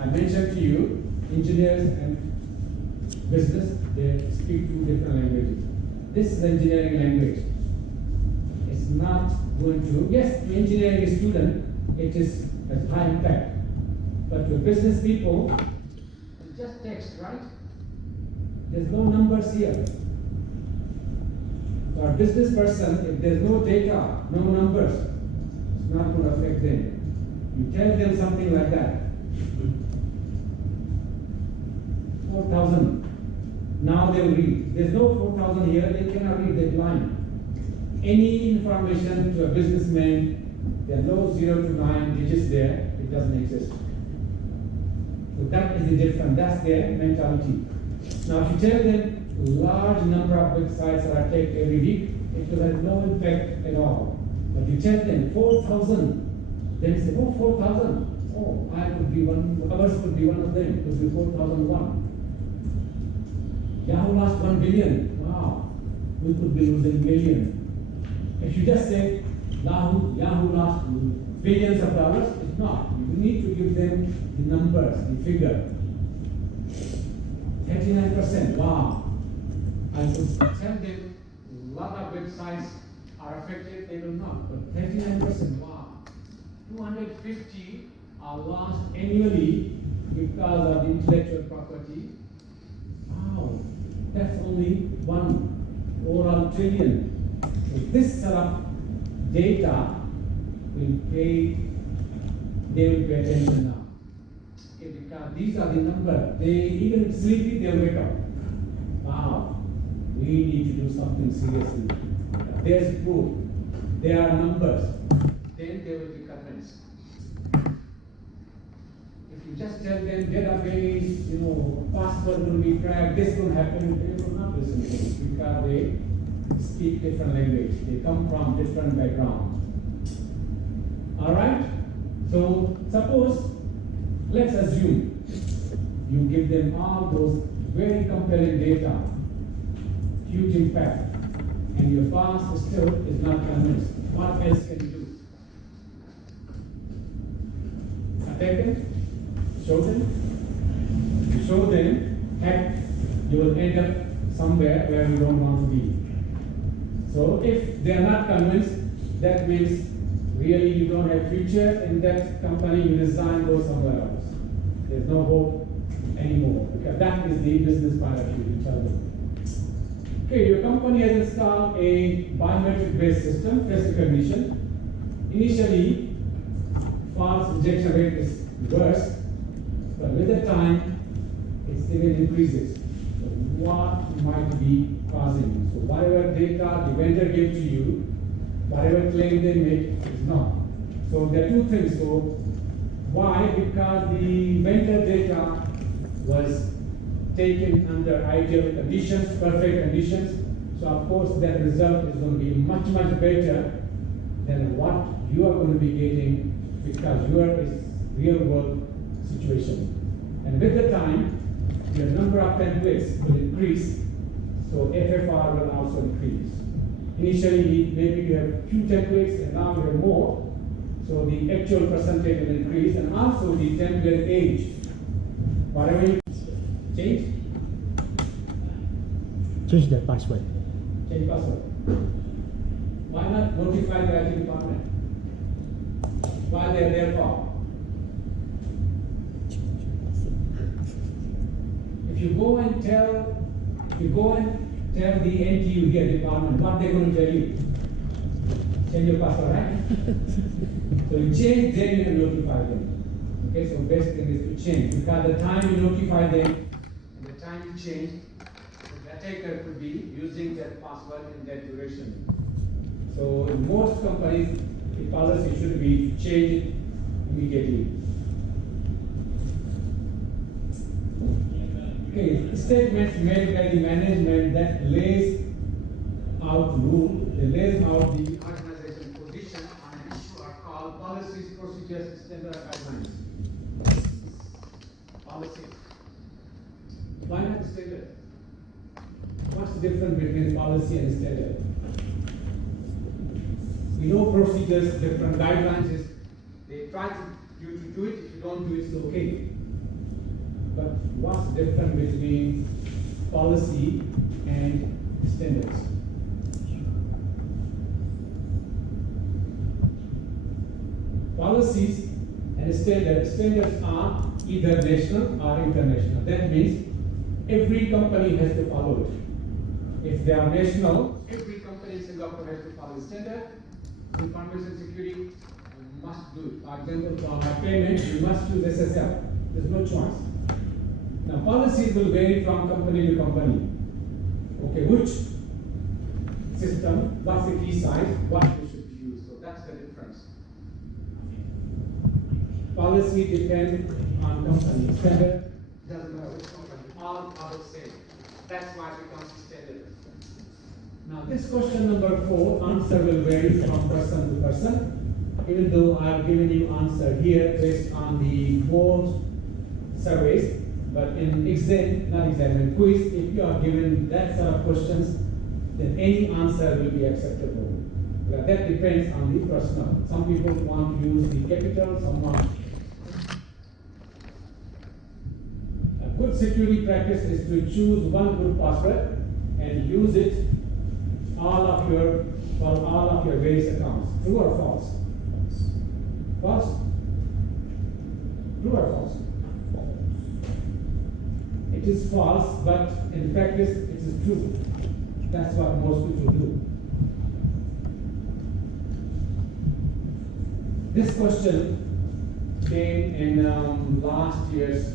I mentioned to you, engineers and business, they speak two different languages. This is engineering language. It's not going to, yes, to engineering student, it is a high impact. But to business people, it's just text, right? There's no numbers here. For a business person, if there's no data, no numbers, it's not going to affect them. You tell them something like that. 4,000 Now they will read. There's no 4,000 here, they cannot read that line. Any information to a businessman, there are no 0 to 9 digits there, it doesn't exist. So that is the difference, that's their mentality. Now if you tell them large number of websites are checked every week, it will have no impact at all. But you tell them 4,000, then say, oh, 4,000. Oh, I could be one, ours could be one of them, it could be 4,001. Yahoo lost 1 billion. Wow, we could be losing millions. If you just say Yahoo lost billions of dollars, it's not. You need to give them the numbers, the figure. 39%. Wow. I could tell them a lot of websites are affected, they will not. But 39%. Wow. 250 are lost annually because of intellectual property. Wow. That's only one overall trillion. So this sort of data will pay, they will pay attention now. Okay, because these are the numbers. They even sleepy, they'll wake up. Wow, we need to do something seriously. There's proof. There are numbers. Then they will be convinced. If you just tell them database, password will be cracked, this will happen, they will not listen to it because they speak different language. They come from different background. Alright? So suppose, let's assume you give them all those very compelling data, huge impact, and your boss still is not convinced. What else can you do? Attack them? Show them? You show them, heck, you will end up somewhere where you don't want to be. So if they are not convinced, that means really you don't have future in that company, you resign, go somewhere else. There's no hope anymore, because that is the business part of you tell them. Okay, your company has installed a biometric-based system, face recognition. Initially, false rejection rate is worse, but with the time, it even increases. So what might be causing? So whatever data the vendor gave to you, whatever claim they make is not. So there are two things. So why? Because the vendor data was taken under ideal conditions, perfect conditions. So of course that result is going to be much, much better than what you are going to be getting because your is real world situation. And with the time, your number of templates will increase, so FFR will also increase. Initially, maybe you have few templates and now you have more, so the actual percentage will increase, and also the template age. Whatever you change? Change the password. Change password. Why not notify the IT department? Why they are there for? If you go and tell the NTU here department, what they're going to tell you? Change your password, right? So you change, then you notify them. Okay, so best thing is to change, because the time you notify them and the time you change, the attacker could be using that password in that duration. So in most companies, the policy should be to change it immediately. Okay, statements made by the management that lays out rule, they lays out the organization position on an issue are called policies, procedures, standard guidelines. Policies. Why not standard? What's the difference between policy and standard? We know procedures, different guidelines is they try you to do it, if you don't do it, it's okay. But what's the difference between policy and standards? Policies and standards are either national or international. That means every company has to follow it. If they are national, every company in Singapore has to follow the standard. Information security, you must do it. For example, for payment, you must use SSL. There's no choice. Now policies will vary from company to company. Okay, which system, what's the key size, what we should use. So that's the difference. Policy depends on company. Standard doesn't matter which company, all are the same. That's why it becomes standard. Now this question number 4, answer will vary from person to person. Even though I have given you answer here based on the board surveys, but in in quiz, if you are given that sort of questions, then any answer will be acceptable. But that depends on the personnel. Some people want to use the capital, some want. A good security practice is to choose one good password and use it for all of your various accounts. True or false? False? True or false? It is false, but in practice it is true. That's what most people do. This question came in last year's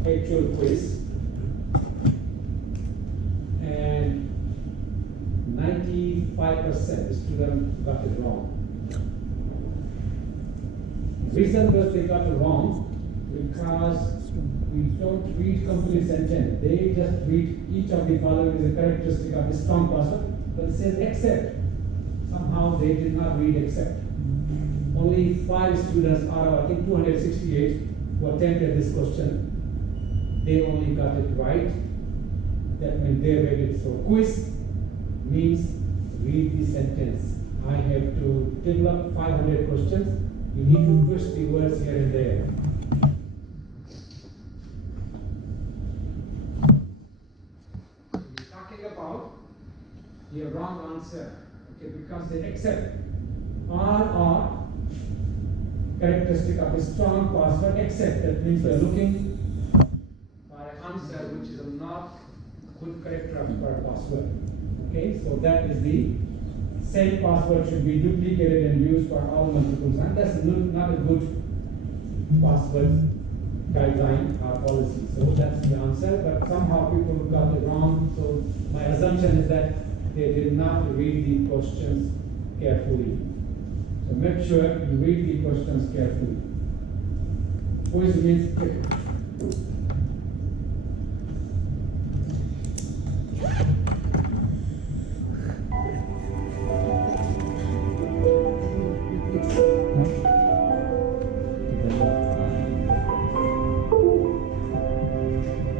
actual quiz, and 95% students got it wrong. The reason that they got it wrong because we don't read complete sentence. They just read each of the following is a characteristic of a strong password, but it says except. Somehow they did not read except. Only 5 students out of I think 268 who attempted this question, they only got it right. That means they read it. So quiz means read the sentence. I have to develop 500 questions. You need to twist the words here and there. We're talking about your wrong answer, okay, because they accept all are characteristic of a strong password, except that means we're looking for an answer which is not good character of our password. Okay, so that is the same password should be duplicated and used for all multiple times. That's not a good password guideline or policy. So that's the answer, but somehow people got it wrong. So my assumption is that they did not read the questions carefully. So make sure you read the questions carefully. Quiz means quick.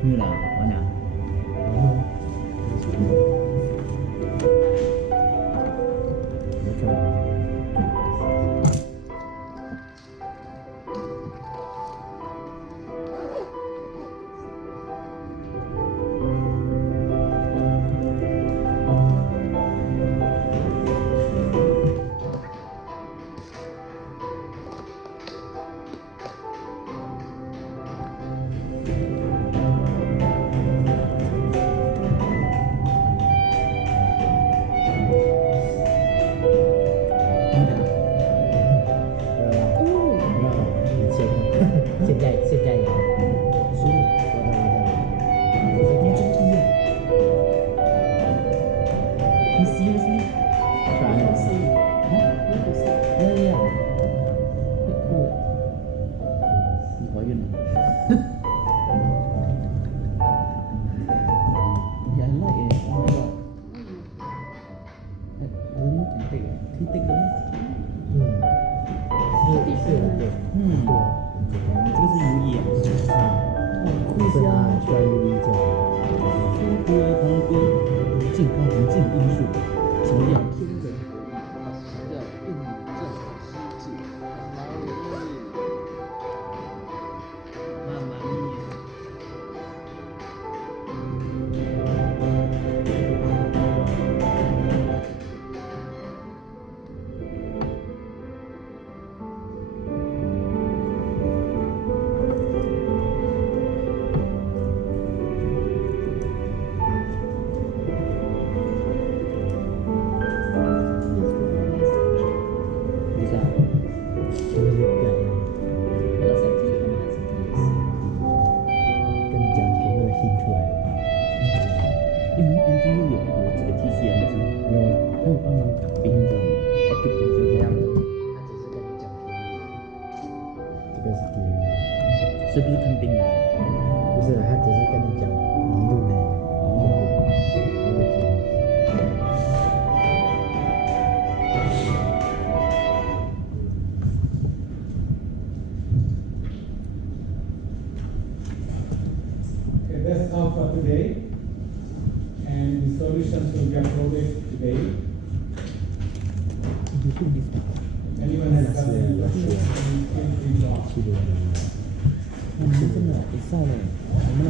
Như nào? Ở nào? 是不是看病的？不是，他只是跟你讲迷路呢。Okay, that's all for today. And the solutions will be uploaded today. If anyone has got any questions, please feel free to ask. 真的，一上来，我们的